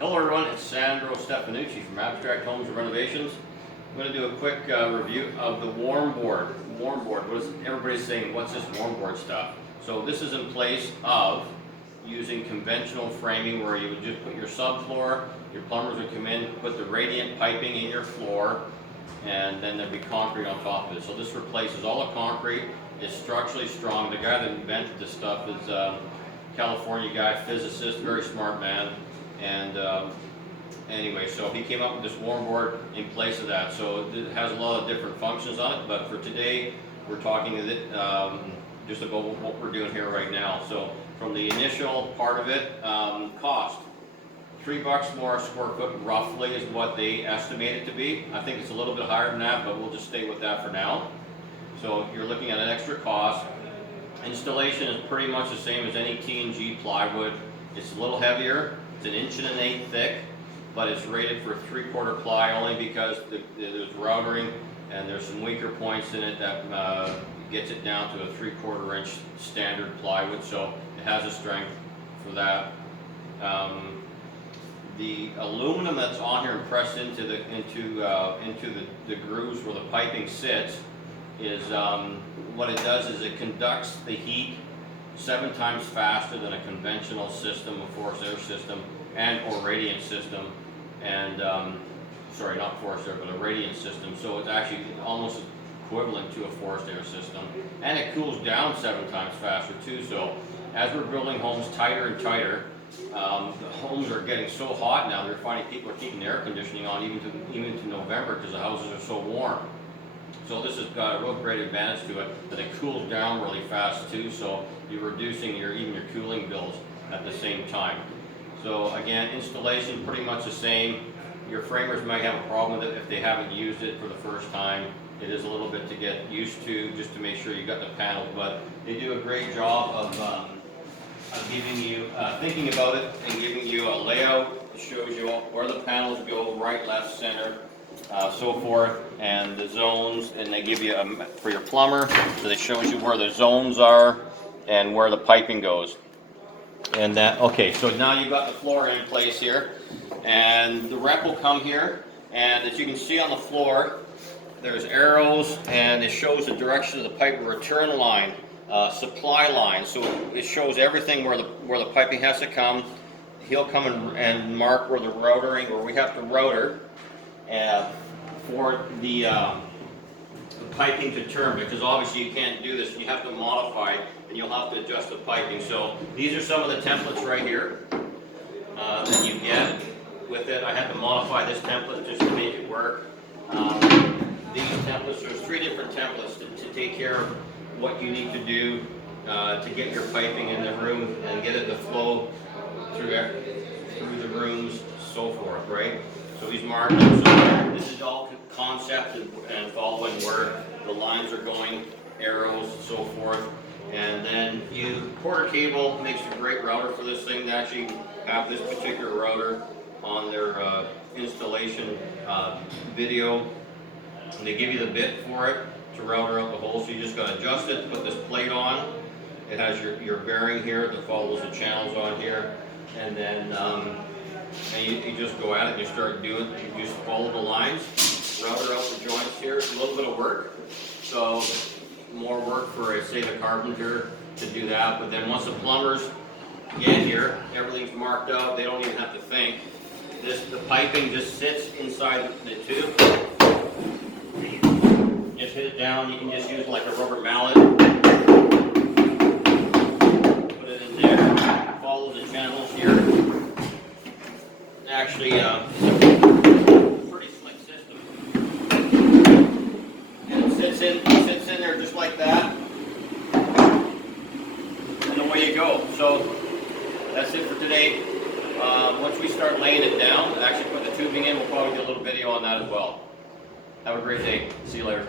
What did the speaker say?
Hello everyone, it's Sandro from Abstract Homes and Renovations. I'm going to do a quick review of the Warmboard. Warmboard, what is everybody saying? What's this Warmboard stuff? So this is in place of using conventional framing where you would just put your subfloor, your plumbers would come in, put the radiant piping in your floor, and then there'd be concrete on top of it. So this replaces all the concrete. It's structurally strong. The guy that invented this stuff is a California guy, physicist, very smart man. And anyway, so he came up with this Warmboard in place of that. So it has a lot of different functions on it, but for today, we're talking just about what we're doing here right now. So from the initial part of it, cost. $3 more a square foot roughly is what they estimate it to be. I think it's a little bit higher than that, but we'll just stay with that for now. So you're looking at an extra cost. Installation is pretty much the same as any T&G plywood. It's a little heavier. It's 1 1/8 inch thick, but it's rated for 3/4 ply only because there's routering and there's some weaker points in it that gets it down to a 3/4 inch standard plywood. So it has a strength for that. The aluminum that's on here and pressed into the grooves where the piping sits is what it does is it conducts the heat 7 times faster than a conventional system, a forced air system and or radiant system, and sorry, not forced air, but a radiant system. So it's actually almost equivalent to a forced air system, and it cools down 7 times faster too. So as we're building homes tighter and tighter, the homes are getting so hot now. They're finding people are keeping the air conditioning on even to November because the houses are so warm. So this has got a real great advantage to it, that it cools down really fast too, so you're reducing even your cooling bills at the same time. So again, installation pretty much the same. Your framers might have a problem with it if they haven't used it for the first time. It is a little bit to get used to, just to make sure you got the panels, but they do a great job of giving you, thinking about it and giving you a layout that shows you where the panels go, right, left, center, so forth, and the zones, and they give you for your plumber, so it shows you where the zones are and where the piping goes. And that, okay, so now you've got the floor in place here, and the rep will come here, and as you can see on the floor, there's arrows, and it shows the direction of the pipe return line, supply line. So it shows everything where the piping has to come. He'll come and mark where the routering, or we have to router for the piping to turn, because obviously you can't do this. You have to modify, and you'll have to adjust the piping. So these are some of the templates right here that you get with it. I had to modify this template just to make it work. These templates, there's 3 different templates to take care of what you need to do to get your piping in the room and get it to flow through the rooms, so forth, right? So he's marked them. So this is all concept and following where the lines are going, arrows, so forth. And then quarter cable makes a great router for this thing. They actually have this particular router on their installation video. And they give you the bit for it to router out the hole. So you just got to adjust it, put this plate on. It has your bearing here that follows the channels on here. And then and you just go at it and you start doing it. You just follow the lines, router out the joints here. It's a little bit of work. So more work for, say, the carpenter to do that. But then once the plumbers get here, everything's marked out. They don't even have to think. The piping just sits inside the tube. Just hit it down. You can just use like a rubber mallet. Put it in there. Follow the channels here. Actually, pretty slick system. And it sits in there just like that. And away you go. So that's it for today. Once we start laying it down, actually put the tubing in, we'll probably do a little video on that as well. Have a great day. See you later.